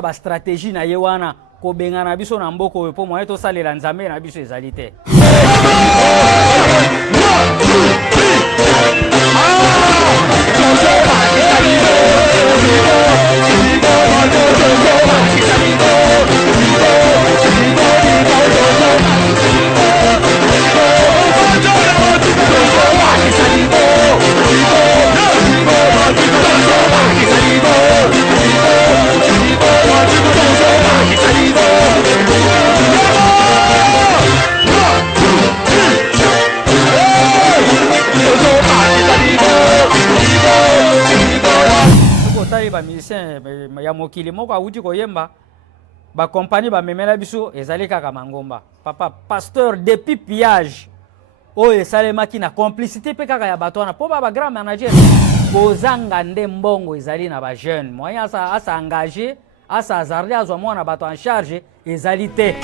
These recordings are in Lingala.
ba stratégie na yewana ko benga na biso na mboko po moyen to salela nzambe na biso ezali te. Ba musicien ya mokili moko awuti koyemba ba compagnie ba memela biso ezali kaka mangomba papa pasteur depuis pillage o esalemaki na complicité pe kaka ya bato wana po ba grand manager kozanga nde mbongo ezali na ba jeune moyen asa engagé asa hazarder azwa mwana bato en charge ezali te.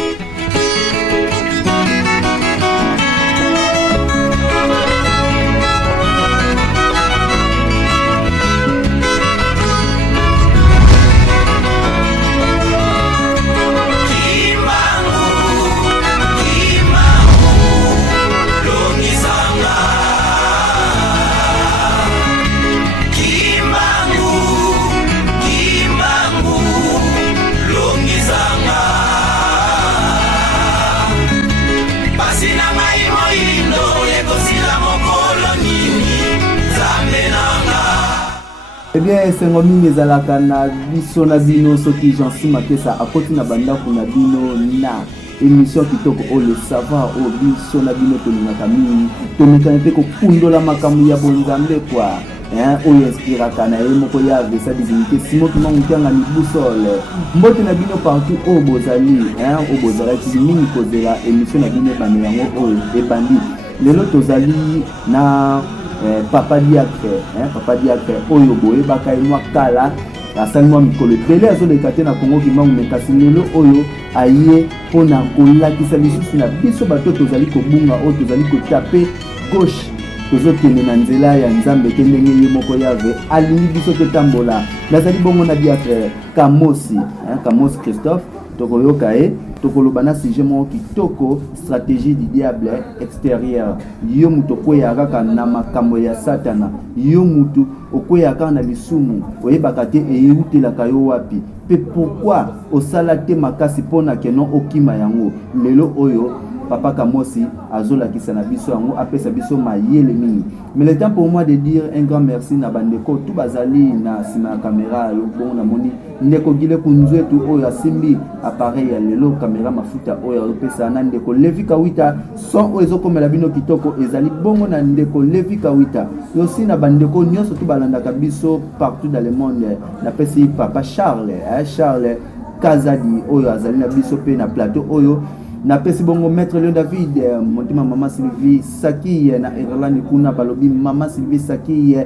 Eh bien, c'est un mingi ezalaka na biso na bino soki Jean-Si Makesa akoti na bandako na bino na émission kitoko o le savoir o biso na bino tolingaka mingi tomekana te kopundola makambo ya bonzambe kwa oyo inspiraka na ye moko ya vesa divinité simo kimangutianga ni boussole mbote na bino partout o bozali o bozalaki mingi kozela émission na bino ebande yango oyo ebandi lelo tozali na Papa Diacre oyo boye baka inwa kala asalima mikolo ebele azoleka te na Congo kimangu mekasi lelo oyo aye mpona kolakisa lisusu na biso bato tozali kobunga oyo tozali kotape gauche tozokende na nzela ya nzambe te ndenge ye moko yave alingi biso totambola nazali bongo na Diacre Kamosi Christophe tokoyoka ye tokoloba na sujet moko kitoko stratégie du diable extérieur yo mutu okweyaka kaka na makambo ya satana yo mutu okweyaka na lisumu oyebaka te eyeutelaka yo wapi pe pourquoi osala te makasi mpona keno okima yango lelo oyo Papa Kamosi azolakisa na biso yango apesa biso mayele mingi. Mais le temps pour moi de dire un grand merci na bandeko tout bazali na sima caméra yo bon na moni ndeko gile kunzwe tu oyo asimbi appareil ya lelo caméra mafuta oyo opesa na ndeko Levi Kawita son oyo ezokomela bino kitoko ezali bongo na ndeko Levi Kawita yo si na bandeko nyonso tu balandaka biso partout dans le monde na pesi Papa Charles Kazadi oyo azali na biso pe na plateau oyo na pesi bongo maître Léon David montima mama Sylvie Saki na Irlande kuna balobi mama Sylvie Saki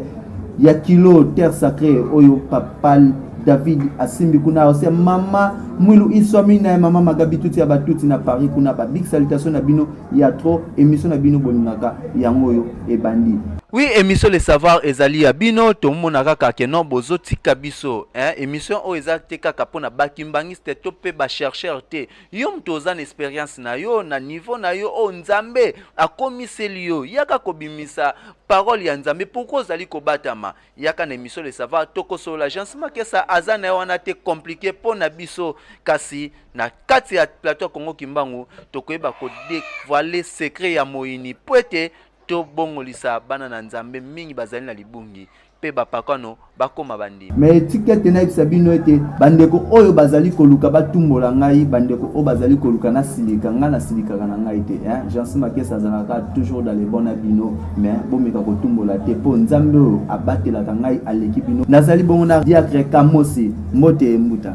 ya kilo terre sacrée oyo papa David asimbi kuna aussi mama Mwilu Iswami na mama Magabi tuti ya batuti na Paris kuna ba big salutation na bino ya trop émission na bino boningaka yango oyo ebandi. Oui, émission le savoir ezali ya bino to mona kaka keno bozo tika biso émission o ezate kaka pona bakimbangiste to pe ba chercheur te yo mtoza na expérience na yo na niveau na yo o nzambe akomiseli yo yaka kobimisa parole ya nzambe pourquoi ozali kobatama yaka na émission le savoir toko so l'agence Makesa azana wana te compliqué pona biso kasi na kati ya plateau Congo Kimbangu tokoyeba ko dévoiler secret ya moyini poete to bongolisa bana na nzambe mingi bazali na libungi pe bapakano bakoma bandi. Mais tikete na ibisabino ete bandeko oyo bazali koluka batumbola ngai bandeko o bazali koluka na silika nga na silika kana ngai te Jean-Si Makesa azalaka toujours dans les bons abino mais bomeka kotumbola te po nzambe oyo abatelaka ngai aleki bino nazali bongo na Diacre Kamosi mbote mbuta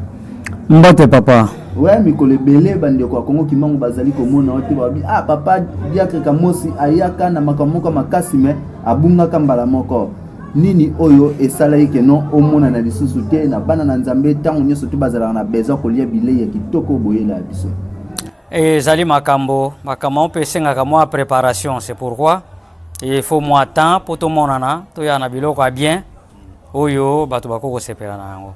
mbote papa. Ouais, mikolo ebele bandeko Kongo kimangu bazali komona ote babi papa Diacre Kamosi ayaka na makamoko makasi me abunga mbala moko nini oyo esala yeke no omona na lisusu te na bana na nzambe tango nyoso tu bazala na besoin kolia bile ya kitoko boyela biso ezali makambo pe senga mwa préparation c'est pourquoi il faut moi temps pour tout monana to ya na biloko bien oyo bato bakoko sepela na yango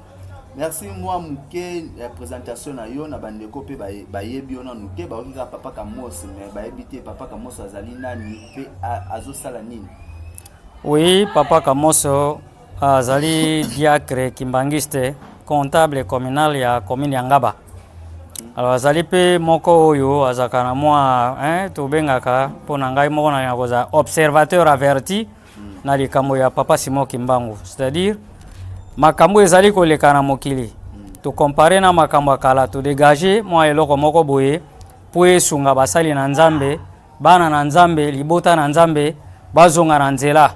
Merci moi muke présentation na yo na bandeko pe bayebi ona nuke ba okika papa Kamos mais bayebi te papa Kamos azali nani pe azosala nini. Oui, papa Kamoso azali diacre kimbangiste comptable communal ya commune ya Ngaba. Alors azali pe moko oyo azaka na mwa to bengaka pona ngai moko na yakoza observateur averti na likambo ya papa Simon Kimbangu, c'est-à-dire makambo ezali koleka na mokili to comparer na makambo kala to dégager mwa eloko moko boye po esunga basali na Nzambe bana na Nzambe libota na Nzambe bazonga na nzela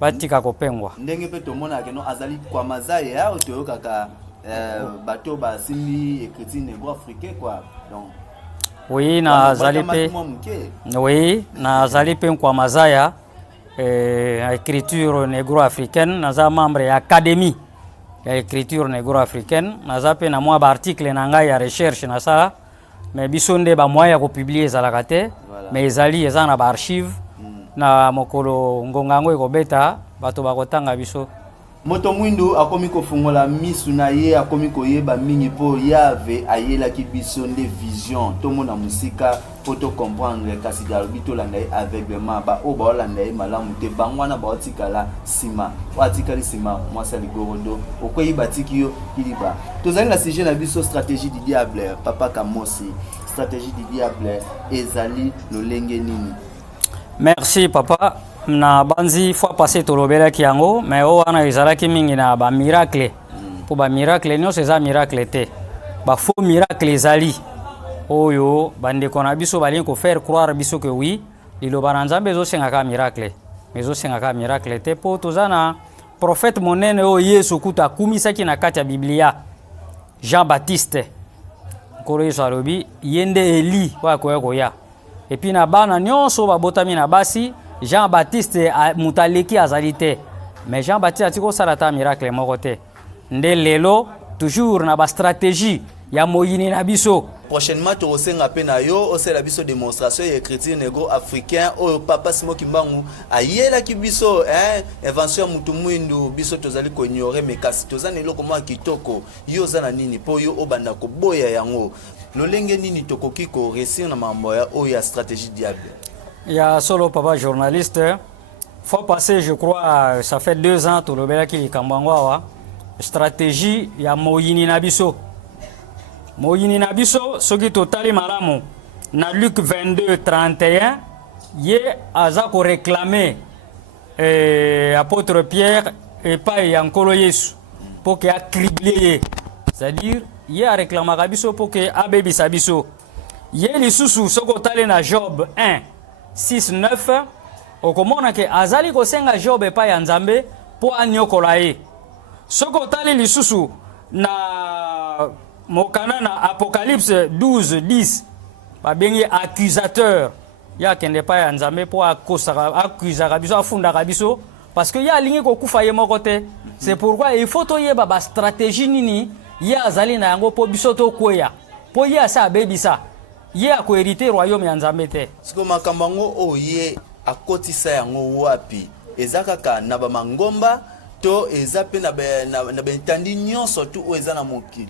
batika kopengwa ndenge pe tomona ke no azali kwa mazaye ya otoyokaka bato basimbi écriture négro-africain quoi donc oui na azali pe oui na azali pe kwa mazaya écriture négro-africaine naza membre ya académie ya écriture négro-africaine naza pe na mwa ba article na ngai ya recherche na sala mais biso nde ba moya ko publier ezalaka te mais ezali eza na ba archive na mokolo ngongango ekobeta bato bakotanga biso moto mwindu akomi kofungola misu na ye akomi koyeba mingi po yave ayelaki biso nde vision tomona musika po to comprendre kasi dalobi tolanda ye aveuglement ba o baolanda ye malamu te bango wana baotikala nsima oatikali nsima mwasi ya ligorodo okoyeba tiki yo kiliba tozali na sujet na biso stratégie du diable papa Kamosi stratégie du diable ezali lolenge nini. Merci papa na banzi fois passé tolobela ki yango mais o wana ezalaki mingi na ba miracle po ba miracle nyonso eza miracle te ba faux miracle ezali oyo bandeko na biso balingi ko faire croire biso que oui liloba na Nzambe ezosengaka miracle mais ezosengaka miracle te po tozana prophète monene o Yesu kuta akumisaki na kati ya Biblia Jean-Baptiste nkolo Yesu alobi yende Eli wa koya et puis na bana nyonso babotami na basi Jean-Baptiste mutaleki azali te mais Jean-Baptiste atiko salata miracle moko te nde lelo toujours na ba stratégie ya moyini na biso prochainement to osenga pe na yo osela biso démonstration ya écriture négro-africain o papa Simon Kimbangu ayela ki biso invention mutu mwindu biso tozali ko ignorer mais kasi tozana eloko mwa kitoko yo zana nini po yo obanda ko boya yango lolenge nini tokoki ko réussir na mambo ya o ya stratégie diable. Il y a solo papa journaliste faut passer je crois ça fait 2 ans to lobela ki kambangwa stratégie ya moyini na biso moyini na biso soki totali malamu na Luc 22:31 ye aza ko réclamer apôtre Pierre et pas ya nkolo Yesu pour que a cribler c'est-à-dire ye a réclamé biso pour que abebisa biso ye lisusu soko tali na Job 1:6-9 okomona ke azali kosenga Job epai ya Nzambe po anyokola ye soko tali lisusu na mokana na Apocalypse 12:10 babengi accusateur ya kende pa ya Nzambe po accusaka biso afundaka biso parce que ya alingi kokufa ye moko te c'est pourquoi il faut toyeba ba stratégie nini ye azali na yango po biso tokweya po ye asa abebisa ye akoherite royaume ya Nzambe te siko makambo yango oye akotisa yango wapi eza kaka na bamangomba to eza pe na bentandi nyonso tu o eza na mokili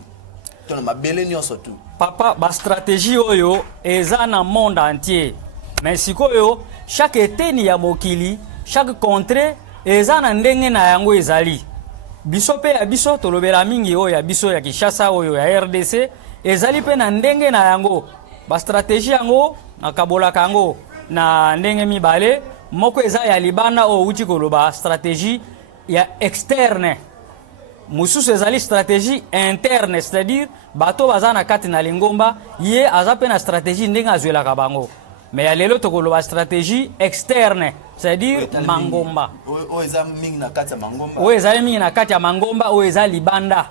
to na mabele nyonso tu papa ba stratégie oyo eza na monde entier mais sikoyo chaque eteni ya mokili chaque contrée eza na ndenge na yango ezali biso pe ya biso tolobela mingi oyo ya biso ya Kinshasa oyo ya RDC ezali pe na ndenge na yango ba stratégie yango na kabola kango na ndenge mibale moko eza ya libanda o uti koloba stratégie ya externe mususu ezali stratégie interne c'est-à-dire bato baza na kati na lingomba ye aza pe na stratégie ndenge azwelaka bango mais ya lelo tokoloba stratégie externe c'est-à-dire mangomba o eza mingi na kati ya mangomba o ezali mingi na kati ya mangomba o eza libanda.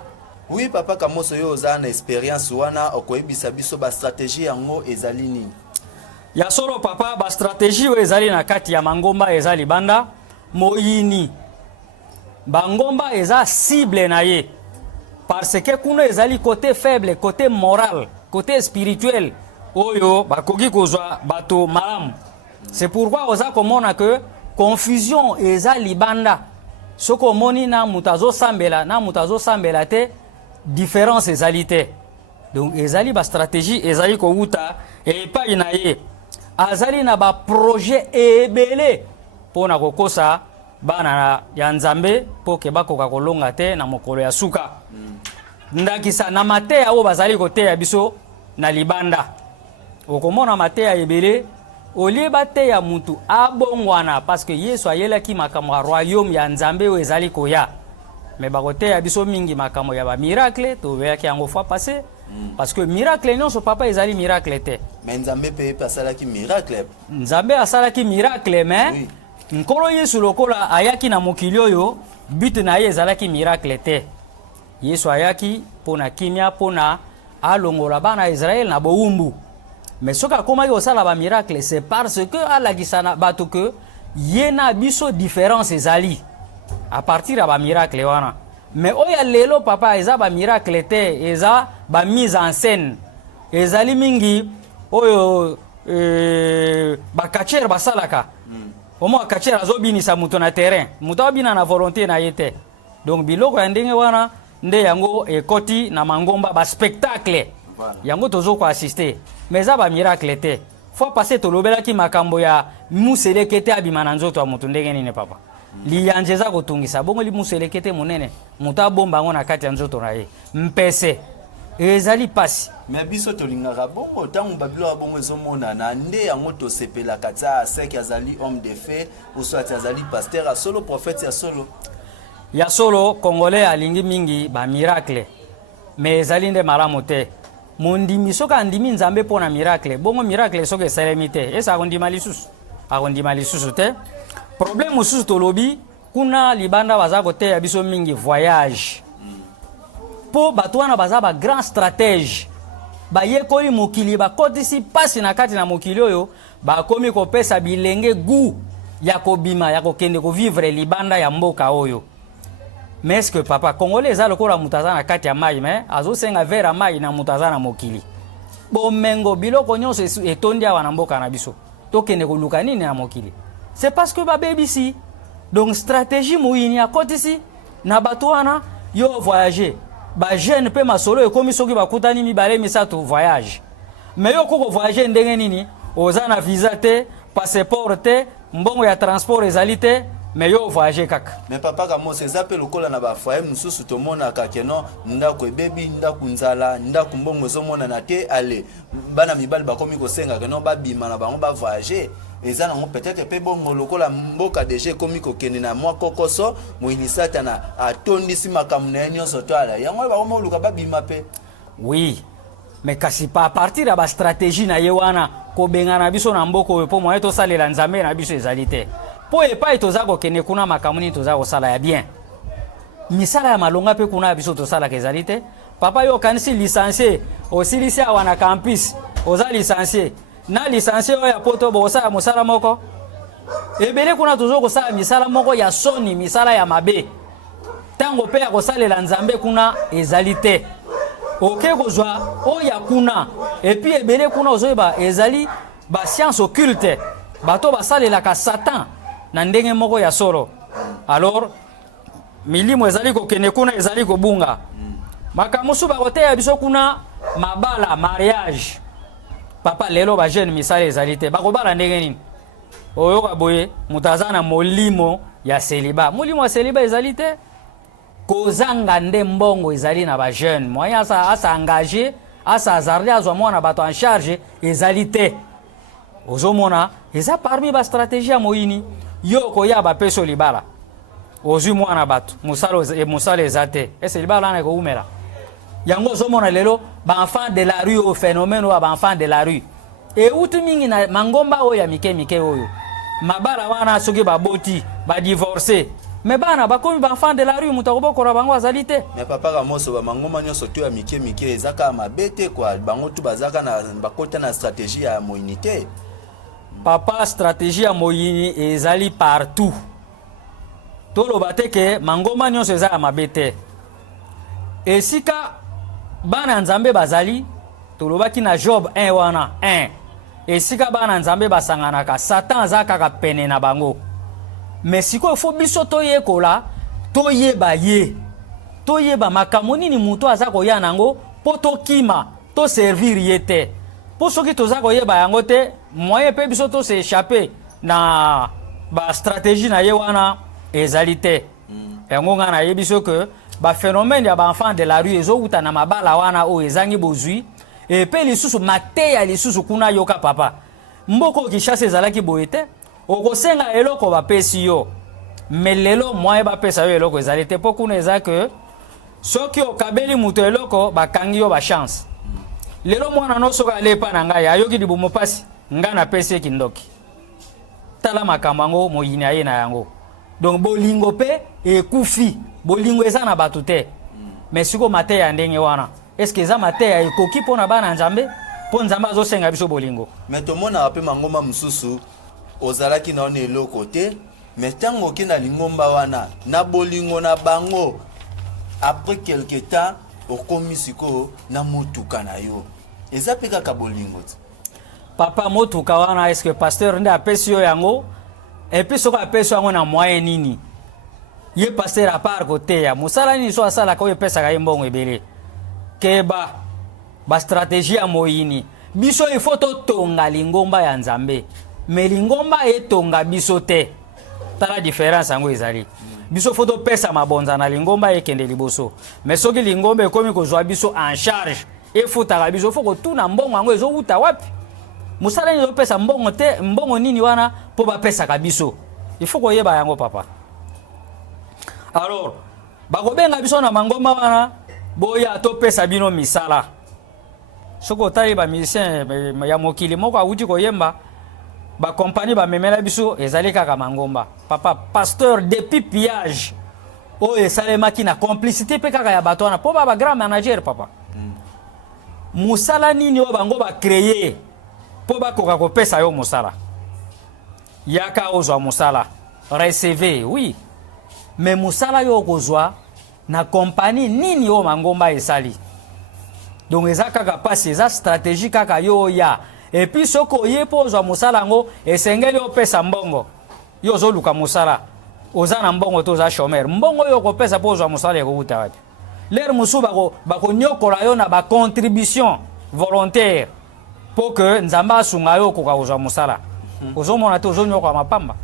Oui papa Kamoso yo oza na expérience wana okoyebisa biso ba stratégie yango ezali nini ya solo papa ba stratégie o ezali na kati ya mangomba eza libanda moyini bangomba eza cible na ye parce que kuno ezali côté faible côté moral côté spirituel oyo bakoki kozwa bato malamu c'est pourquoi oza komona que confusion eza libanda soko moni na mutazo sambela te différence ezali te. Donc ezali ba stratégie ezali ko wuta et pas inaye azali na ba projet ebele pona kokosa bana ya nzambe po ke bakoka kolonga te na mokolo ya suka. Ndakisa na mateya o bazali koteya biso na libanda. Okomona mateya ebele olie bateya mutu abongwana parce que Yesu ayelaki makambo ya royaume ya nzambe o ezali koya. Mais bakoteya biso mingi makambo ya ba miracle to veyaki yango fois passé. Parce que miracle non so papa ezali miracle te. Mais nzambe pe pasalaki miracle. Nzambe asalaki miracle mais oui. Nkolo Yesu lokola ayaki na mokili oyo but na ye ezalaki miracle te. Yesu ayaki pona kimia pona alongola bana Israël na boumbu. Mais soka komaki osala ba miracle c'est parce que alagisana bato que yena biso différence ezali à partir ya ba miracle wana. Mais oya lelo papa eza ba miracle te eza ba mise en scène ezali mingi oyo ba kacher basalaka omo kacher azobinisa muto na terrain muto abina na volonté na yete. Donc biloko ya ndenge wana nde yango ekoti na mangomba ba spectacle yango tozo ko assister mais eza ba miracle te faut passer to lobelaki makambo ya muselekete abima na nzoto ya muto ndenge nini papa liyanjeza kotungisa bongo li muselekete monene muta bomba ngo na kati ya nzoto na ye mpese ezali pasi. Mais biso tolingaka bongo tangu babilo bongo ezomona na nde yango tosepela kata sek azali homme de fait ou soit azali pasteur a solo prophète ya solo ya solo congolais alingi mingi ba miracle mais ezali nde malamu te mondimi soka andimi nzambe pona miracle bongo miracle soka esalemi te esa akondima lisusu te. Problème mususu tolobi kuna libanda baza koteya biso mingi voyage po bato wana baza ba grand stratège bayekoli mokili bakotisi pasi na kati na mokili oyo bakomi kopesa bilenge gu ya kobima ya kokende ko vivre libanda ya mboka oyo. Mais est-ce que papa congolais za lokola mutaza na kati ya mai mais azosenga vera mai na mutaza na mokili bomengo biloko nyonso etondi awa na mboka na biso tokende koluka nini na mokili? C'est parce que ba BBC donc stratégie moyini a kotisi na bato wana yo voyager ba jeune pe masolo ekomi soki bakutani mibale misato voyage mais yo koko voyager ndenge nini oza na visa te passeport te mbongo ya transport ezali te mais yo voyager kaka. Mais papa kamo seza pe lokola na ba foyer mususu to mona kakeno ndako ebebi ndako nzala ndako mbongo ezomona na te ale bana mibali bakomi kosenga keno babima na bango ba voyager eza nango peut-être pe bongo lokola mboka déjà komi kokende na mwa kokoso moyini satana atondisi makambo na nyonso to ala yango ba luka babima pe. Oui mais kasi pas à partir de ba stratégie na ye wana ko bengana biso na mboko po moye to salela nzambe na biso ezali te po epai toza kokende kuna makambo ni toza kosala ya bien misala ya malonga pe kuna biso tosala kezali te papa yo kanisi licencié osilisi awa na campus oza licencié na licencié oya poto bosala mosala moko ebele kuna tozo kosala misala moko ya soni misala ya mabe tango pe ya kosalela nzambe kuna ezali te oke kozwa oya kuna epi ebele kuna ozoyeba ezali ba science occulte bato basalelaka satan na ndenge moko ya solo. Alors milimo ezali kokende kuna ezali kobunga makamusu bakoteya biso kuna mabala mariage papa lelo ba jeune misala ezali te bakobala ndenge nini oyoka boye mutazana molimo ya celibat molimo ya celibat ezali te kozanga nde mbongo ezali na ba jeune moyen asa engagé asa hazarder azwa mwana bato en charge ezali te ozomona eza parmi ba stratégie ya moyini yo koya ba peso libala ozwi mwana bato musala eza te ese libala na ko umela yango ozomona lelo ba enfant de la rue au phénomène wa ba enfant de la rue e utu mingi na mangomba oyo ya mike oyo mabala wana soki baboti ba divorcer mais bana bakomi ba enfant de la rue mutakobokora bango azali te. Mais papa kamoso ba mangoma nyonso to ya mike ezaka mabete kwa bango tu bazaka na bakota na stratégie ya moinité. Papa stratégie ya moyini ezali partout toloba te ke mangoma nyonso eza ya mabete esika bana nzambe bazali tolobaki na Job 1 wana 1 esika bana nzambe basanganaka Satan aza kaka pene na bango mais siko fo biso toyekola toyeba ye toyeba makambo nini moto aza koya nango po tokima to servir ye te po soki toza koyeba yango te moyen mpe biso to s'échapper na ba stratégie na ye wana ezali te yango nga nayebi so ke baphénomène ya baenfant de la rue ezowuta na mabala wana oyo ezangi bozwi epe lisusu mateya lisusu kuna yoka papa mboko Kinshasa ezalaki boye te okosenga eloko bapesi yo me lelo moyen bapesa yo eloko ezali te mpo kuna eza ke soki okabeli moto eloko bakangi yo bachance lelo mwana no soki alepa na ngai ayoki libumu mpasi ngai napesi ye kindoki tala makambo yango moyini aye na yango donc bolingo mpe ekufi bolingo eza na bato te mais siko mateya ndenge wana est-ce que eza mateya ekoki mpo na bana nzambe mpo nzambe azosenga biso bolingo mais tomonaka mpe mangomba mosusu ozalaki na ona eloko te mais ntango oke na lingomba wana na bolingo na bango après quelque temps okomi sikoyo na motuka na yo eza mpe kaka bolingo te papa motuka wana est-ce que pasteur nde apesi yo yango epuis soki apesi yango na moyen nini ye pasteur apart koteya mosala nini so asalaka oyo epesaka ye mbongo ebele keba bastratégie ya moyini biso ifo totonga lingomba ya nzambe me lingomba etonga biso te tala différence yango ezali biso fo topesa mabonza na lingomba ekende liboso mais soki lingomba ekomi kozwa biso en charge efutaka biso fo kotuna mbongo yango ezowuta wapi mosala nini ezopesa mbongo te mbongo nini wana mpo bapesaka biso ifo koyeba yango papa alors bakobenga biso na mangomba wana boya topesa bino misala soki otali bamusicien ya mokili moko awuti koyemba bakompani bamemela biso ezali kaka mangomba papa pasteur depuis pillage oyo esalemaki na complicité mpe kaka ya bato wana mpo ba grand manager papa mosala nini oyo bango bacreye mpo bakoka kopesa yo mosala yaka ozwa mosala receve oui mais mosala yo okozwa na kompani nini oyo mangomba esali donc eza kaka pasi eza stratégie kaka yo ya epuis soki oye mpo ozwa mosala yango esengeli opesa mbongo yo ozoluka mosala oza na mbongo to oza chômeur mbongo oyo okopesa mpo ozwa mosala ekowuta wapi lere mosusu bakonyokola yo na bacontribution volontaire mpo ke nzambe asunga yo okoka kozwa mosala ozomona te ozonyokola mapamba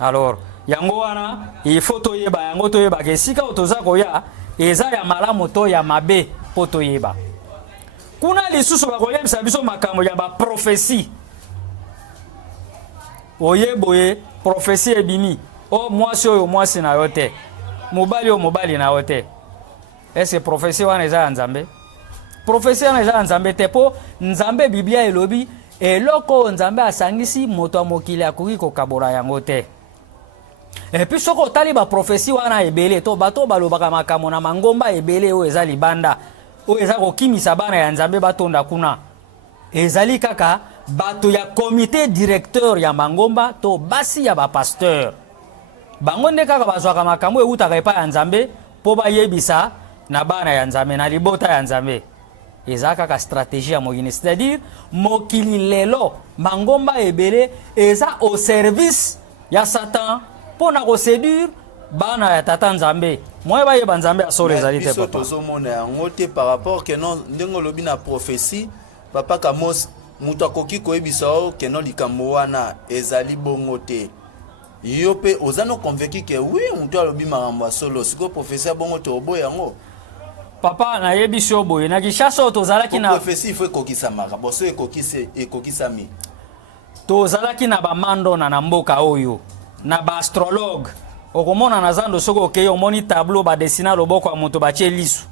alors yango wana ifo toyeba yango toyebaka esika oyo toza koya eza ya malamu to ya mabe mpo toyeba kuna lisusu bakoyebisa biso makambo ya baprofesi oyeboye profesi ebimi o mwasi oyo mwasi na yo te mobali oyo mobali na yo te ese profesi wana eza ya nzambe profesi wana eza ya nzambe te mpo nzambe biblia elobi eloko oyo nzambe asangisi moto ya mokili akoki kokabola yango te epuis soki otali baprofesi wana ebele to bato balobaka makambo na mangomba ebele oyo eza libanda oyo eza kokimisa bana ya nzambe batonda kuna ezali kaka bato ya comité directeur ya mangomba to basi ya bapasteur bango nde kaka bazwaka makambo eutaka epai ya nzambe mpo bayebisa na bana ya nzambe na libota ya nzambe eza kaka stratégie ya mokili c'est-à-dire mokili lelo mangomba ebele eza au service ya satan mpo na koséduire bana ya tata nzambe moye bayeba nzambe asolo ezali te papa tozomona yango te par rapport ke non ndenge olobi na prophétie papa Kamos moto akoki koyebisa o ke non likambo wana ezali bongo te yo mpe oza no convaincu ke oui moto alobi makambo ya solo sikoyo prophétie ya bongo te oboya yango papa nayebisi yo boye na Kinshasa oyo tozalaki na prophétie ifo ekokisamaka boso ekokisami tozalaki na bamandona na mboka oyo na baastrologue okomona na zando soki okei omoni tableau badesina loboko ya moto batie lisu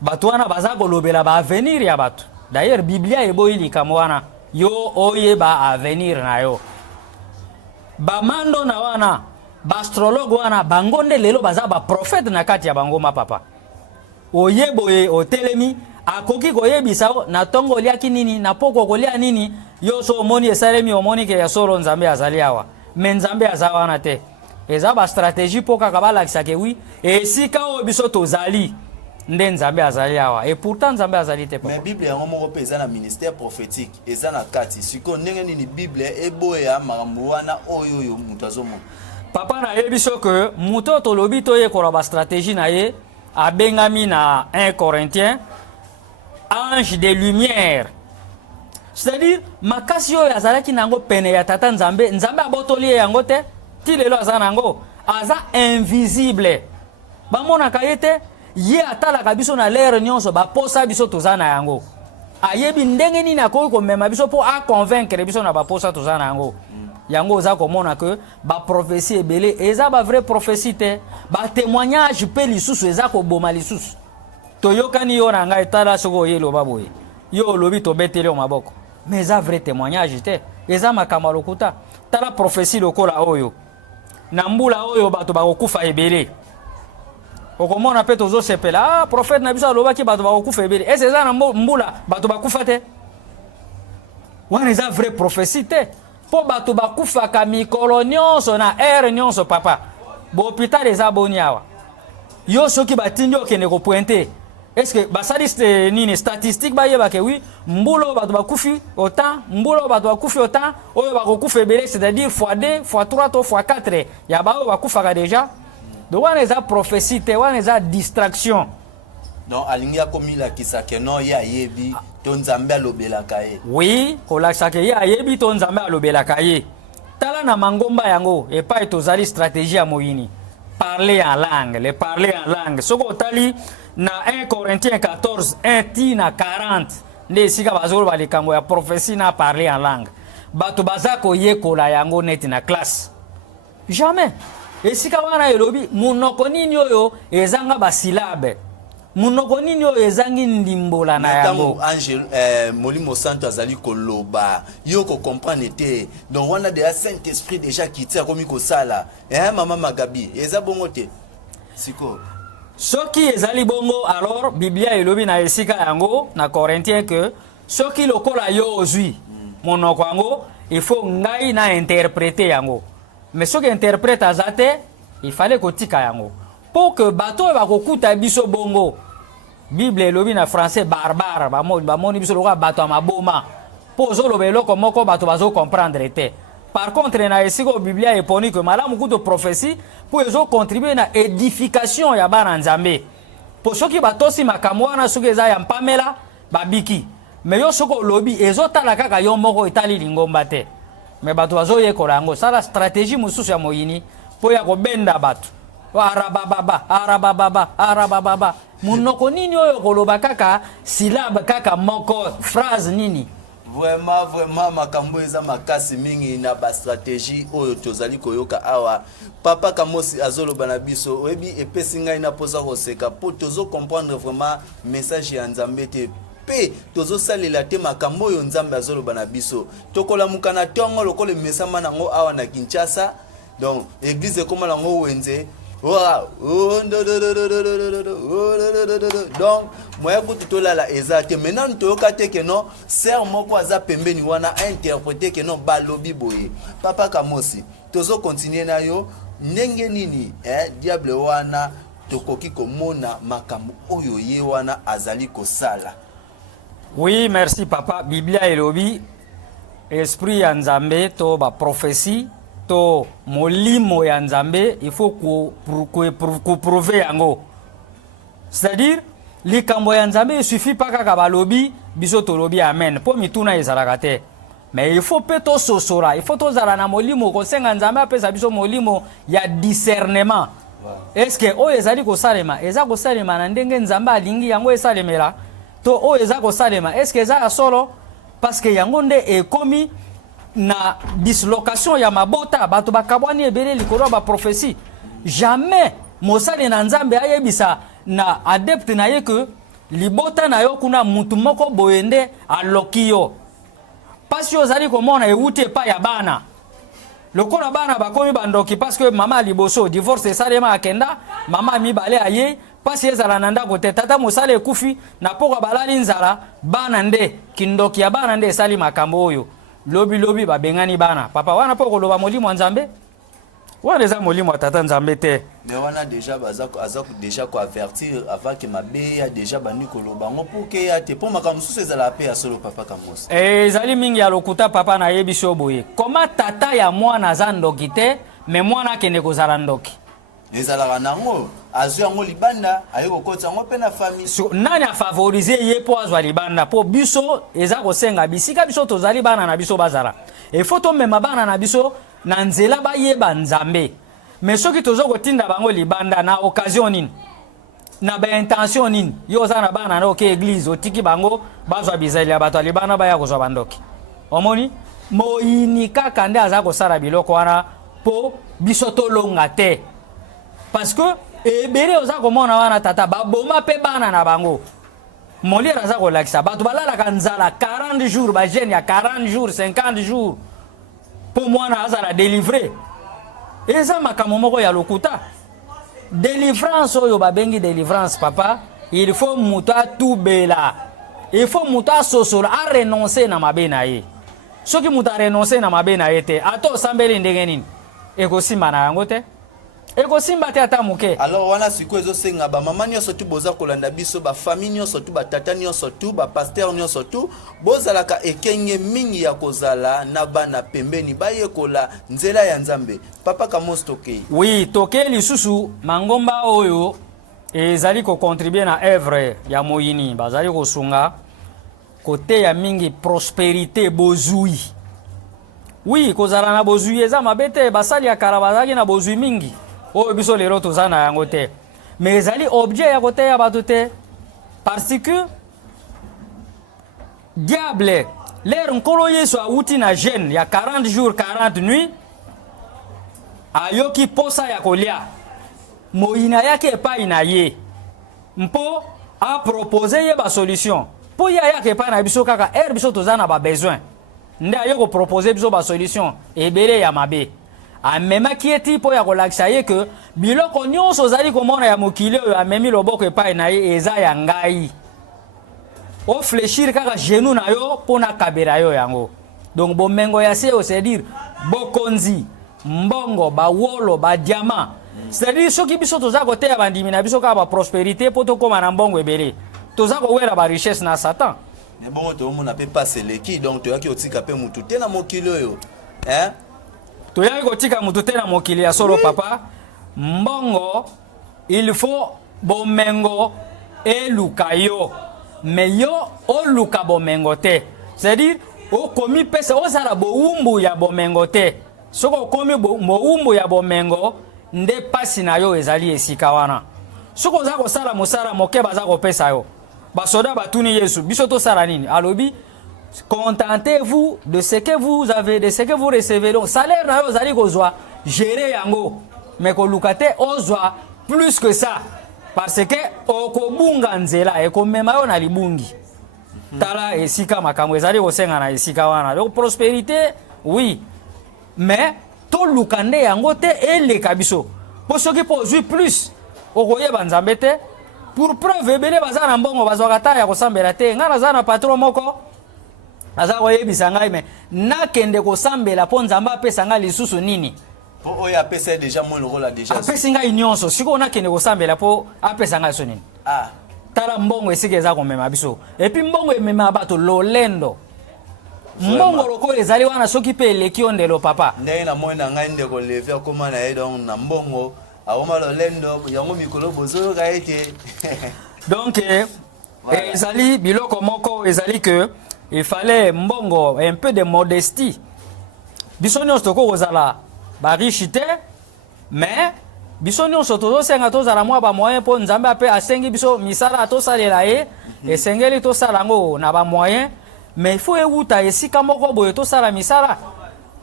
bato wana baza kolobela baavenir ya bato d'ailleurs biblia eboyi likambo wana yo oyeba avenir na yo bamandona wana baastrologue wana bango nde lelo baza baprofete na kati ya bangoma papa oyeboye otelemi akoki koyebisa na ntongo oliaki nini na poko kolia nini yo so omoni esalemi omoni ke ya solo nzambe azali awa me nzambe aza wana te eza bastratégie mpo kaka balakisaka wi esika oyo biso tozali nde nzambe azali awa et pourtant nzambe azali te mais bible yango moko mpe eza na ministère prophétique eza na kati sikoyo ndenge nini bible eboya makambo wana oyo moto azomona papa nayebi so ke moto tolobi toyekola bastratégie na ye abengami na 1 Corinthiens ange de lumière. C'est-à-dire makasi oyo azalaki nango pene ya tata nzambe, nzambe abotoli yango te, ti lelo aza nango, aza invisible. Bamonaka ye te, ye atalaka biso na lere nyonso baposa biso toza na yango. Ayebi ndenge nini akoki komema biso po a convaincre biso na baposa toza na yango. Yango oza komona ke ba prophétie ebele eza ba vraie prophétie te, ba témoignage pe lisusu eza koboma lisusu. Toyokani yo na ngai tala soko ye loba boye. Yo lobi to betele o maboko. Mais eza vrai témoignage te. Eza makambo lokuta. Tala prophétie lokola oyo. Na mbula oyo bato bakokufa ebele. Okomona pe tozo sepela, prophète na biso alobaki bato bakokufa ebele. Eza eza na mbula bato bakufa te. Wana eza vrai prophétie te. Po bato bakufaka mikolo nyonso na ere nyonso papa. Bo hôpital eza boni awa. Yo soki batindi okende ko pointer. Est-ce que basaliste nini statistique ba yeba ke oui, mbulo bato bakufi autant, mbulo bato bakufi autant, oyo bakokufa ebele, c'est-à-dire x2, x3 to x4 ya ba oyo bakufaka déjà. Donc wana eza prophétie te, wana eza distraction. Donc alingi akomila kisake no ya yebi to nzambe alobelaka ye. Oui, kolakisa ke ya yebi to nzambe alobelaka ye. Tala na mangomba yango epai tozali stratégie ya moyini. Parler en langue, le parler en langue. Soko tali na 1 Corinthiens 14, 1 ti na 40. Nde sika bazolo balikambo ya prophétie na parler en langue. Bato bazako yekola yango neti na classe. Jamais. Esika wana elobi munoko nini oyo ezanga basilabe. Munoko nini oyo ezangi ndimbola na yango. Angel Molimo Santo azali koloba. Yo ko comprendre te. Donc wana de Saint-Esprit déjà quitté komi ko sala. Maman Magabi, eza bongo te. Siko. Soki ezali bongo alors Biblia elobi na esika yango na Corinthiens que soki lokola yo ozui monoko yango il faut ngai na interpréter yango. Mais soki interprète azate il fallait kotika yango. Pour que bato bakokuta biso bongo. Bible elobi na français barbare bamoni biso lokola bato amaboma. Po zo lobelo komoko bato bazo comprendre te. Par contre, na esiko Biblia eponi que malamu kuto prophétie pour ezo contribuer na édification ya bana nzambe. Po soki batosi makambo wana soki eza ya mpamela babiki. Mais yo soko lobi ezo tala kaka yo moko etali lingomba te. Mais bato bazo yekola yango sala stratégie mususu ya moyini po ya kobenda bato. Arababa. Munoko nini oyo koloba kaka syllabe kaka moko phrase nini. Vraiment makambo eza makasi mingi na ba stratégie oyo tozali koyoka awa. Papa Kamosi azoloba na biso oyebi epesi ngai na posa koseka po tozo comprendre vraiment message ya Nzambe te. Pe tozo salela te makambo oyo Nzambe azoloba na biso. Tokola mukana tongo lokole mesama nango awa na Kinshasa. Donc église comme lango wenze. Donc moi kututola la ezate maintenant toyoka te que non ser moko aza pembeni wana interpréter que non balobi boye. Papa Kamosi tozo continuer na yo ndenge nini diable wana tokoki komona makambo oyo ye wana azali kosala. Oui, merci papa. Biblia elobi esprit ya Nzambe to ba prophétie to molimo ya Nzambe il faut ko prouver yango. C'est-à-dire likambo ya Nzambe il suffit pas kaka balobi biso to lobi amen po mituna ezalaka te. Mais il faut peto sosora, il faut to zala na molimo ko senga Nzambe apesa biso molimo ya discernement. Est-ce que o ezali ko salema eza ko salema na ndenge Nzambe alingi yango esalemela to o eza ko salema est-ce que eza solo parce que yango nde ekomi na dislocation ya mabota bato bakabwani ebele likolo ba prophétie. Jamais mosali na Nzambe ayebisa na adepte na ye que libota na yo kuna mutu moko boyende aloki yo. Pasi ozali komona ewute pa ya bana. Lokola bana bakomi bandoki parce que mama liboso divorce salema akenda, mama mibale aye, pasi ezala nanda kote tata mosale ekufi na poko balali nzala bana nde kindoki ya bana nde sali makambo oyo. Lobi babengani bana. Papa wana poko loba molimo Nzambe. Wana eza molimo tata Nzambe te. Mais wana déjà azako déjà ko avertir avant que mabe ya déjà bani koloba ngo pour que ya te pour makambo susu ezala pe ya solo Papa Kamosi. Ezali mingi ya lokuta papa na yebiso boye. Koma tata ya mwana za ndoki te, mais mwana kende kozala ndoki. Ezala nango. azu yango libanda ayo kokota yango pe na famille nani a favoriser ye po azwa libanda po biso eza kosenga bisika biso tozali bana na biso bazala il faut to mema bana na biso na nzela ba yeba nzambe mais soki tozo kotinda bango libanda na occasion nini na ba intention nini yo za na bana na oke église otiki bango bazwa bizali ya bato libanda ba ya kozwa bandoki omoni moyini kaka nde aza kosala biloko wana po biso tolonga te parce que ebele oza komona wana tata baboma pe bana na bango molière aza kolakisa bato balalaka nzala 40 jours ba jeune ya 40 jours 50 jours po mwana azala délivré eza makambo moko ya lokuta délivrance oyo babengi délivrance papa il faut muta tubela il faut muta sosola a renoncer na mabe na ye soki muta renoncer na mabe na ye te ato sambeli ndenge nini ekosimba na yango te ekosimba te ata moke alors wana siko ezosenga bamama nyonso tu boza kolanda biso bafamille nyonso tu batata nyonso tu bapaster nyonso tu bozalaka ekenge mingi ya kozala na bana pembeni bayekola nzela ya nzambe papa Kamos Tokei oui Tokei lisusu mangomba oyo ezali kocontribuer na œuvre ya moyini bazali kosunga kote ya mingi prospérité bozui oui kozala na bozui eza mabete basali ya kala bazali na bozui mingi oyo biso lero toza na yango te mais ezali objet ya kote ya bato te parce que diable l'air nkolo yesu auti na jeune ya 40 jours 40 nuits ayoki posa ya kolia moyina yake epai na ye mpo a proposer ye ba solution po ya yake epai na biso kaka biso toza na ba besoin nde ayoko proposer biso ba solution ebele ya mabe amemaki eti po ya kolakisa ye ke biloko nyonso ozali komona ya mokili oyo amemi loboko epai na ye eza ya ngai ofléchir kaka genou na yo mpo na kabela yo yango donc bomengo ya se c'est dire bokonzi mbongo bawolo badiama c'est dire soki biso toza koteya bandimi na biso kaka baprospérité mpo tokóma na mbongo ebele toza kowela barichesse na satan mais bon tomona mpe pase leki donc toyaki otika mpe mutu te na mokili oyo hein toyaki kotika mutu te na mokili ya solo papa mbongo il faut bomengo eluka yo mais yo oluka bomengo te c'est-à-dire okomi pesa ozala bowumbu ya bomengo te soki okomi bowumbu ya bomengo nde pasi na yo ezali esika wana soki oza kosala mosala moke baza kopesa yo basoda batuni yesu biso tosala nini alobi contentez-vous de ce que vous avez, de ce que vous recevez. Donc, salaire na yo zali kozwa gérer yango, mais koluka te ozwa plus que ça, parce que okobunga nzela ekomema yo na libungi. Tala esika makambo ezali kosenga na esika wana. Donc prospérité, oui, mais to lukande yango te eleka biso. Po soki po ozwi plus, okoyeba nzambe te. Pour preuve ebele baza na mbongo bazwaka ta ya kosambela te. Nga naza na patron moko aza koyebisa ngai me nakende kosambela mpo nzambe apesa ngai lisusu nini po oyo apesa déjà mo lokola déjà apesi ngai nyonso sikoyo nakende kosambela mpo apesa ngai so nini tala mbongo esika eza komema biso epuis mbongo emema bato lolendo mbongo lokola ezali wana soki mpe eleki yo ndelo papa ndenge na moi na ngai ndeko leve akoma na ye donc na mbongo akoma lolendo yango mikolo bozoyoka ete donc ezali biloko moko ezali que il fallait mbongo un peu de modestie biso nyonso tokozala bariche te mais biso nyonso tozosenga tozala mwa bamoyen mpo nzambe ape asengi biso misala tosalela ye esengeli tosala yango na bamoyen mais il faut euta esika moko boye tosala misala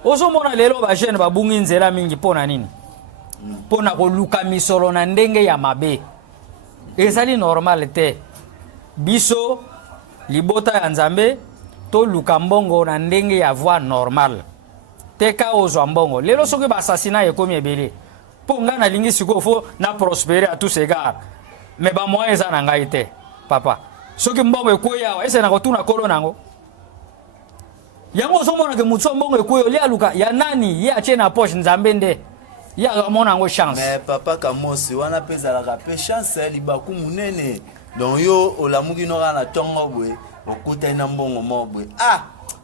ozomona lelo bajeune babungi nzela mingi mpo na nini mpo na koluka misolo na ndenge ya mabe ezali normal te biso libota ya nzambe to luka mbongo na ndenge ya voie normal teka ozwa mbongo lelo soki basasina ekomi ebele mpo ngai nalingi sikoyo fo na prospérer à tous égards mais bamoyen eza na ngai te papa soki mbongo ekwei awa ese na kotuna kolo nango yango ozomonake motu mbongo ekwei oli aluka ya nani ye atie na poche nzambe nde ye amona yango chance mais papa Kamosi wana mpe ezalaka mpe chance libaku monene donc yo olamuki noka na ntongo boye okutani na mbongo moko boye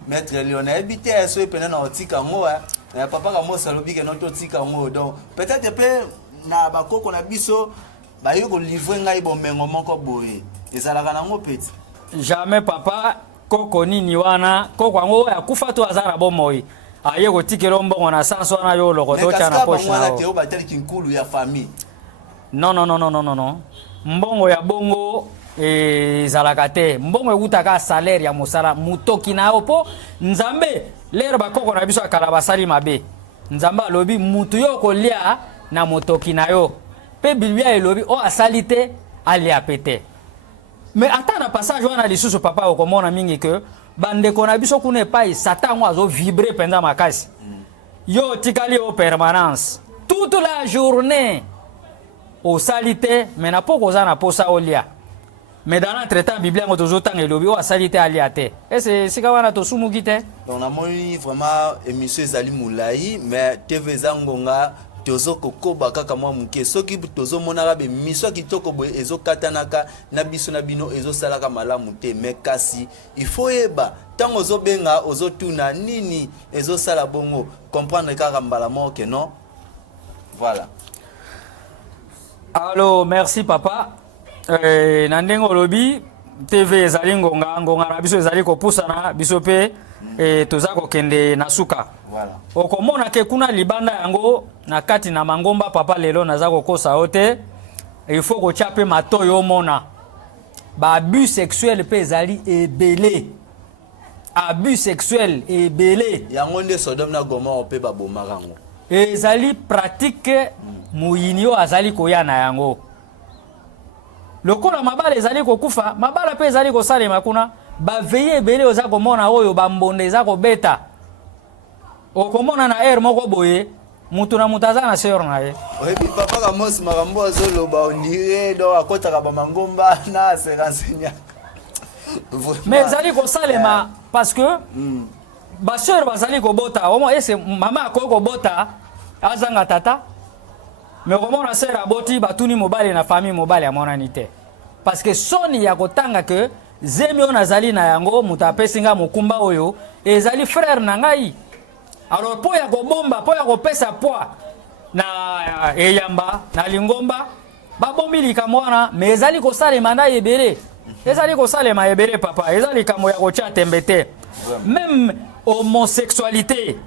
maître Léon nayebi te so epene na otika yango papa Kamosi alobi ke no totika yango donc peut-être mpe na bakoko na biso ba yo ko livrer ngai bomengo moko boye ezalaka nango peti jamais papa koko nini wana koko yango akufa to azara bomoi aye kotikela mbongo na sanso wana yo lokoto cha na poche na o bateli kinkulu ya famille non mbongo ya bongo ezalaka te mbongo ekutaka salaire ya mosala mutoki na yo po nzambe lero bakoko na biso akala basali mabe nzambe alobi mutu yo kolia na motoki na yo pe biblia elobi o asali te alia pete mais ata na passage wana lisusu papa okomona mingi ke bandeko na biso kuna epai satan ngo azo vibrer pendant makasi yo tikali o permanence toute la journée au salite mais na poko za na posa olia mais dans l'entretemps biblia ngo tozo tanga elobi o salite alia te est-ce sika wana to sumuki te donc na moni vraiment émission ezali mulai mais TV zangonga tozo kokoba kaka mwa muke soki tozo monaka be miso kitoko boye ezo katanaka na biso na bino ezo salaka malamu te mais kasi il faut eba tango ozo benga ozo tuna nini ezo sala bongo comprendre kaka mbala moke non voilà. Allô, merci papa. Nandengo lobi TV ezali ngonga na biso ezali kopusana biso pe tozako kende na suka. Voilà. Okomona ke kuna libanda yango na kati na mangomba papa lelo nazako kosa ote il faut ko chape matoyo mona. Ba abus sexuel pe ezali ebele. Abus sexuel ebele. Yango nde Sodome na Gomorrhe pe ba bomarango. Ezali pratique muyinio azali koya na yango. Lokola mabala ezali kokufa, mabala pe ezali kosalema kuna, ba veye ebele oza komona oyo bambonde eza kobeta. Okomona na air moko boye, mutu na mutaza na sœur na ye. Oyebi papa ka mos makambo azoloba ondire do akotaka ba mangomba na se renseigne. Mais ezali kosalema parce que ba sœur bazali kobota, omo ese mama akoko bota azanga tata. Mais comment on sert à boti batuni mobile na famille mobile ya monanité parce que soni ya kotanga que zemio nazali na yango mutapesinga mukumba oyo ezali frère na ngai alors po ya kobomba po ya kopesa poa na eyamba na lingomba babombi likamwana mais ezali kosalema na ebele ezali kosalema ebele papa ezali kamo ya kocha tembete même homosexualité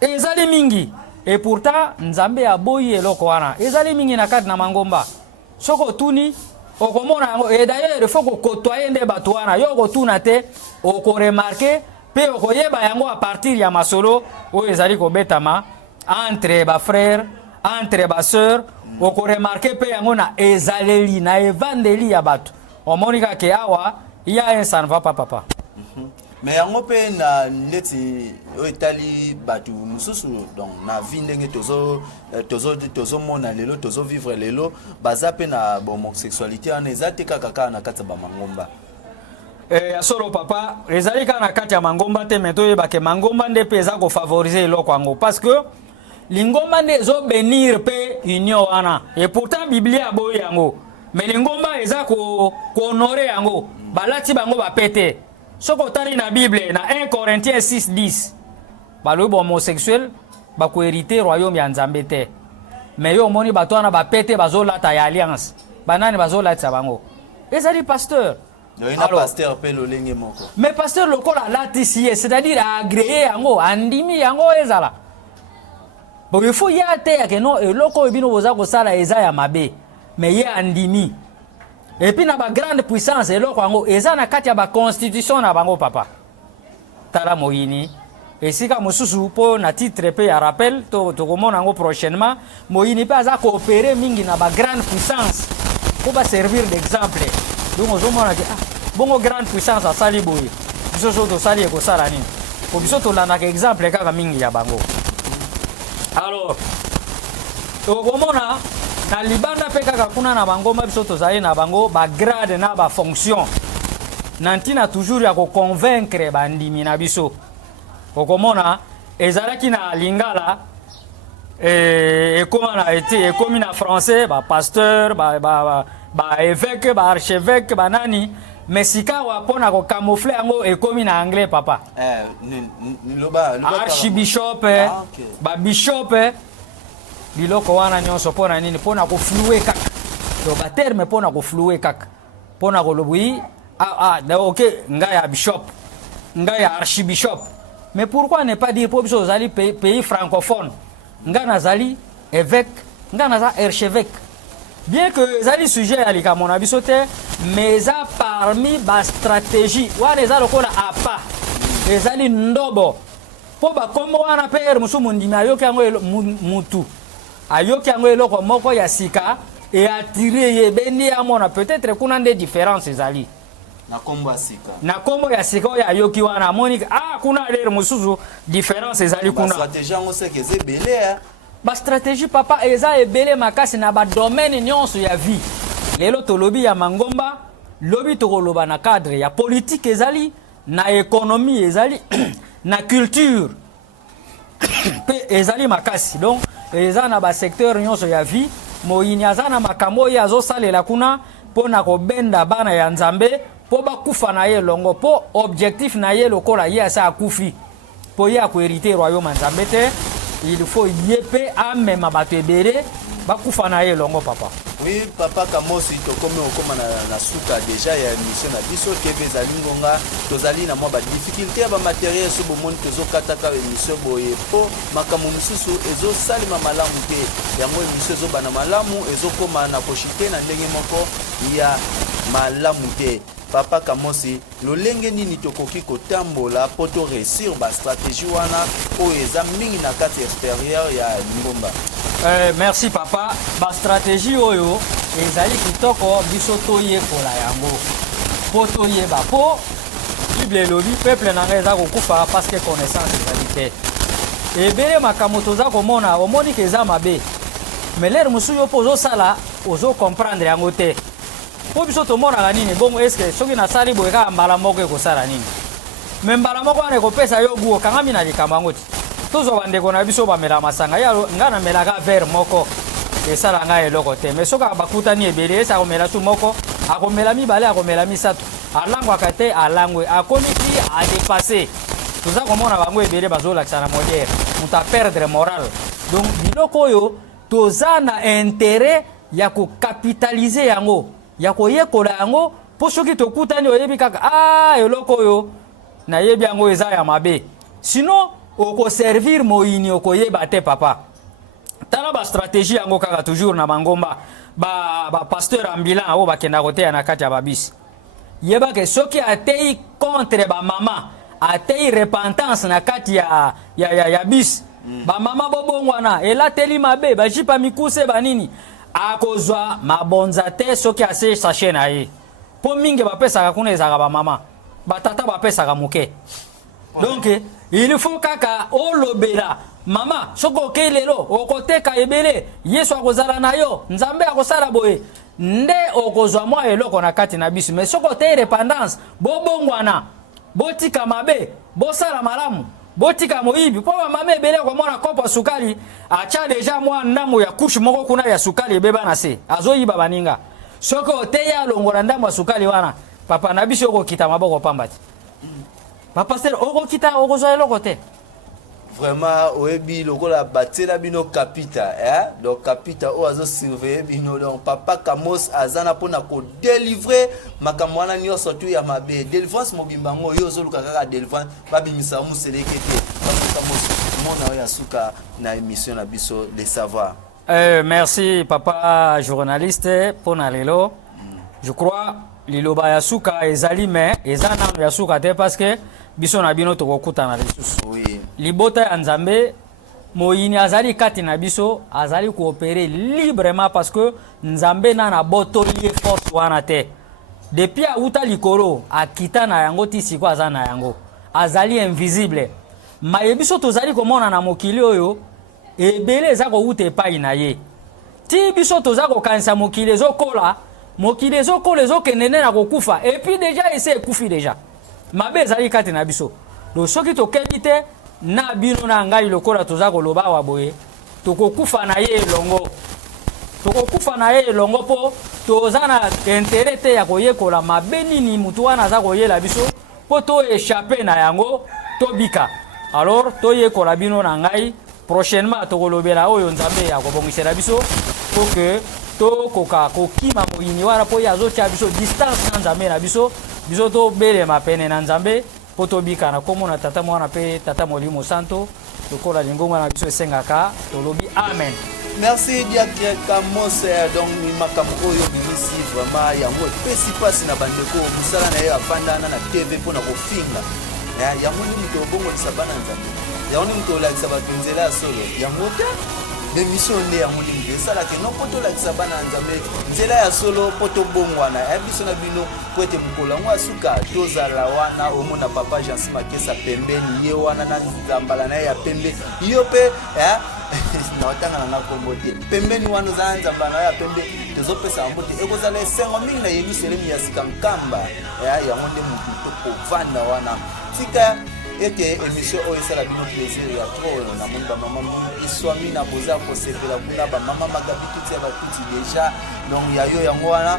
ezali mingi. Et pourtant, Nzambe a boyi eloko wana. Ezali mingi na kati na mangomba. Soko tuni, okomona yango. Et d'ailleurs, il faut que kotoye nde batu wana. Yo kotuna te, oko remarquer, pe oko yeba yango a partir ya masolo, o ezali ko betama, entre ba frère, entre ba sœur, oko remarquer pe yango na ezaleli, na evandeli ya batu. Omonika ke awa, ya un ça ne va pas papa. Mais yango pe na ndeti etali batu mususu donc na vie ndenge tozo mona lelo tozo vivre lelo baza pe na homosexualité ana ezate kaka na kati ba mangomba solo papa ezali kana na kati ya mangomba te meto yeba ke mangomba nde pe eza ko favoriser eloko yango parce que lingomba nde ezo bénir pe union wana et pourtant biblia boye yango mais lingomba eza ko honorer yango balati bango ba pete. Soko tali na Bible na 1 Corinthiens 6:10 balobi homosexuel bako hériter royaume ya Nzambe te mais yo moni bato wana bapete bazolata ya alliance banani bazolata bango ezali pasteur na pasteur pe lolenge moko mais pasteur lokola latisi c'est-à-dire agréé yango andimi yango ezala bon il faut ya te ya ke no eloko ebino boza kosala eza ya mabe mais ye andimi. Et puis na ba grande puissance eloko yango eza na kati ya ba constitution na bango papa tala moyini esika mosusu po na titre pe ya rappel to komona yango prochainement moyini pe aza coopérer mingi na ba grande puissance pour ba servir d'exemple donc ozomona ke bongo grande puissance asali boye biso so to sali ko sala nini po biso to lana ke exemple kaka mingi ya bango alors to komona na libanda pe kaka kuna na bango biso tozali na bango ba grade na ba fonction nantina toujours ya ko convaincre bandimi na biso okomona ezalaki na lingala ekomi na français ba pasteur ba évêque ba archevêque ba nani mais sika wa pona ko camoufler yango ekomi na anglais papa archbishop ba bishop biloko wana nyonso pona nini pona ko flouer kaka donc ba terme pona ko flouer kaka pona ko lobi ok nga ya bishop nga ya archibishop. Mais pourquoi ne pas dire pour biso zali pays francophone nga nazali évêque nga naza archevêque. Bien que zali sujet ya lika mon abiso te mais ça parmi ba stratégie wana za lokola apa ezali ndobo po ba kombo wana pere musu mundimi ayoki yango mutu ayoki yango eloko moko ya sika et attirer ye beni ya mona peut-être kuna nde différence ezali na kombo ya sika na kombo ya sika oyo ayoki wana monika kuna lere mususu différence ezali kuna stratégie yango seke ezebele ba stratégie papa eza ebele makasi na ba domaine nyonso ya vie. Lelo tolobi ya mangomba lobi tokoloba na cadre ya politique ezali na économie ezali na culture pe ezali makasi. Donc eza na ba secteur nyonso ya vie moyini aza na makambo ya zo salela kuna pona ko benda bana ya nzambe po ba kufa na ye longo po objectif na ye lokola ye asa akufi po ye ko hériter royaume nzambe te. Il faut yépe à même bato ebele bakufa na ye longo papa. Oui papa Kamosi tokomi okoma na suka déjà ya mission na biso kebe ezali ngonga tozali na mwa ba difficulté ya ba matériel so bomoni tozokataka émission boye po makambo misusu ezosalema malamu te yango émission ezobana malamu ezokoma na koshite na ndenge moko ya malamu te. Papa Kamosi lolenge nini tokoki kotambola po to réussir ba stratégie wana o eza mingi na kati extérieur ya ngomba. Merci papa. Ba stratégie oyo ezali kitoko biso toyekola yango po toyeba po Bible lobi peuple na ngeza kokufa parce que connaissance ezali te ebele makambo toza komona omoni ke eza mabe mais lere musu yo po ozosala ozo comprendre yango te. Po biso tomonaka nini bongo eske soki nasali boye kaka mbala moko ekosala nini me mbala moko wana ekopesa yo guo kangami na likambo yango ti tozwa bandeko na biso bamela masanga ya nga namelaka verre moko esala ngai eloko te me soki bakutani ebele esi akomela su moko akomela mibale akomela misato alangwaka te alangwe akomiki adepase toza komona bango ebele bazolakisa na modere moto aperdre moral. Donc biloko oyo toza na intérêt ya kokapitalize yango ya koyekola yango po soki tokutani oyebi kaka eloko oyo nayebi yango eza ya mabe sinon okoservir moyini okoyeba te papa. Tala ba stratégie yango kaka toujours na mangomba ba pasteur ambulant oyo bakenda koteya na kati ya babisi yeba ke soki atei contre ba mama atei repentance na kati ya bis ba mama bobongwana elateli mabe bajipa mikuse banini akozwa mabonza te soki ase sachet na ye po mingi bapesaka kuna ezaka ba mama batata bapesaka moke. Donc il faut kaka olobela mama soki okei lelo okoteka ebele yesu akozala na yo nzambe akosala boye nde okozwa mwa eloko na kati na biso. Mais soki otei repentance bobongwana botika mabe bosala malamu botika moyibi po mama ebele komona kopo sukali acha deja mwa ndambo ya couche moko kuna ya sukali ebeba na se azoyiba baninga soki oteya longola ndambo ya sukali wana papa na biso okokita maboko pambati papa ser okokita okozwa eloko te. Vraiment oyebi lokola batela bino kapita donc kapita o azo surveiller bino donc papa Kamos azana pona ko délivrer makambo wana nyonso tu ya mabe délivrance mobimba ngo yo zoluka kaka délivrance babimisa museleke te papa Kamos mona ya suka na émission na biso les savoirs. Merci papa journaliste pona lelo. Je crois liloba ya suka ezali mais ezana ya suka te parce que biso na bino tokokuta na lisusu. Oui. Libota ya nzambe moyini azali kati na biso azali coopérer librement parce que nzambe na botoli force wana te. Depuis auta likolo akita na yango ti siko aza na yango azali invisible. Mayebiso tozali komona na mokili oyo ebele eza ko uta epai na ye. Ti biso toza ko kanisa mokili ezokola mokili ezokola ezokendene na kokufa et puis déjà ese ekufi déjà. Mabe ezali kati na biso. Donc soki tokebi te na bino na ngai lokola toza koloba wa boye tokokufa na ye longo. Tokokufa na ye longo po toza na intérêt te ya koyekola mabe nini mutu wana aza koyela biso po to échapper na yango to bika. Alors toyekola bino na ngai prochainement tokolobela oyo nzambe ya kobongisela biso pour que to koka kokima moyini wana po ya zotia biso distance na nzambe na biso biso to belema pene na nzambe po tobika na kombo na tata mwana pe tata molimo santo tokola lingomba na biso esengaka tolobi amen. Merci Diacre Kamos donc makambo oyo bimisi vraiment yango pesi pasi na bandeko musala na ye afandana na TV pona kofinga yango ni mto bongo lisabana nzambe yango ni mto lakisa batunzela solo yango te l'émission ne yango ni mto sala ke non poto lakisa bana nzambe nzela ya solo poto bongwana ya biso na bino po ete mkola ngwa suka tozala wana omona papa Jansi Makesa pembeni ye wana na nzambala na ya pembe yo pe na watanga na kombote pembeni wana za nzambala ya pembe tezopesa mbote ekozala esengo mingi na Yerusalemu ya sikankamba yango nde mutu kovanda wana tika ete émission oyo esala bino plaisir ya trop na moni ba mama iswami na boza kosepela kuna ba mama magabituti ya batuti déjà donc ya yo yango wana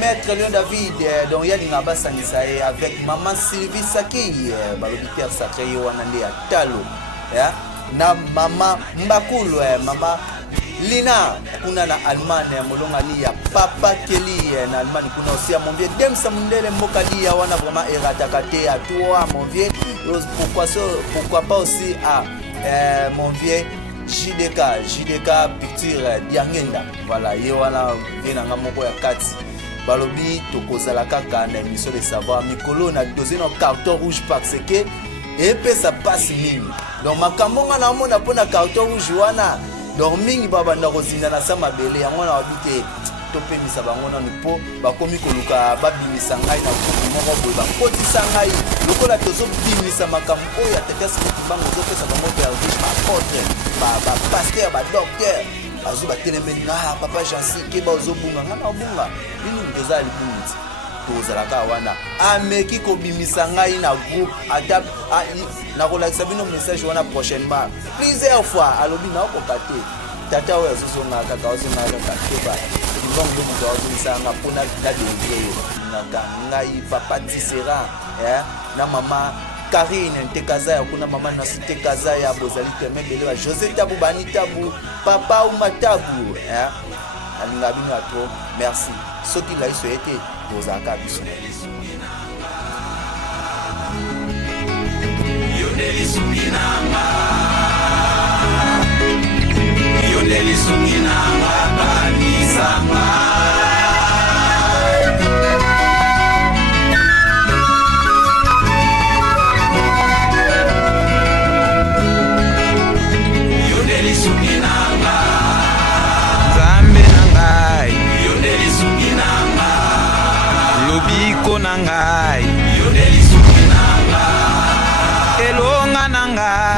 maître Léon David donc ya linga basangisa ye avec maman Sylvie Saki balobi terre sacré yo wana nde ya talo na mama Mbakulu mama Lina kuna na Allemagne molongani ya papa Kelly na Allemagne kuna aussi mon vieux Demsa Mundele Mokali ya wana vraiment eratakate à toi mon vieux pourquoi pas aussi à mon vieux JDK picture Diangenda voilà ye wana venanga moko ya kati balobi tokozala kaka na émission de savoir mikolo na dosino carton rouge parce que et ça passe mingi donc makambo ngana mona pona carton rouge wana donc mingi baba ndako zinda na sama bele yango na wabite topemisa bango na nipo bakomi koluka babimisa ngai na kuku moko boye bakotisa ngai lokola tozobimisa makambo oyo atekasi kibango zopesa bango pe ya riche bapotre bapaster badocteur bazo batelemeli na papa Jansi keba ozobunga ngana obunga bino mtoza libunzi tozalaka wana ameki kobimisa ngai na groupe adap na kolakisa bino message wana prochainement plusieurs fois alobi na okokate tata oyo azozonga kaka ozonga kaka keba ngongo moto azosanga pona na délire na ngai papa Tisera na mama Karine Ntekaza ya kuna mama na Site Kaza ya bozali temebele wa José Tabu Bani Tabu papa Umatabu alinga bino atro merci soki la iso ete tozaka biso Yoneli sunginanga Yoneli sunginanga banisanga Lobiko nangai Yoneli sukinanga Elonga nangai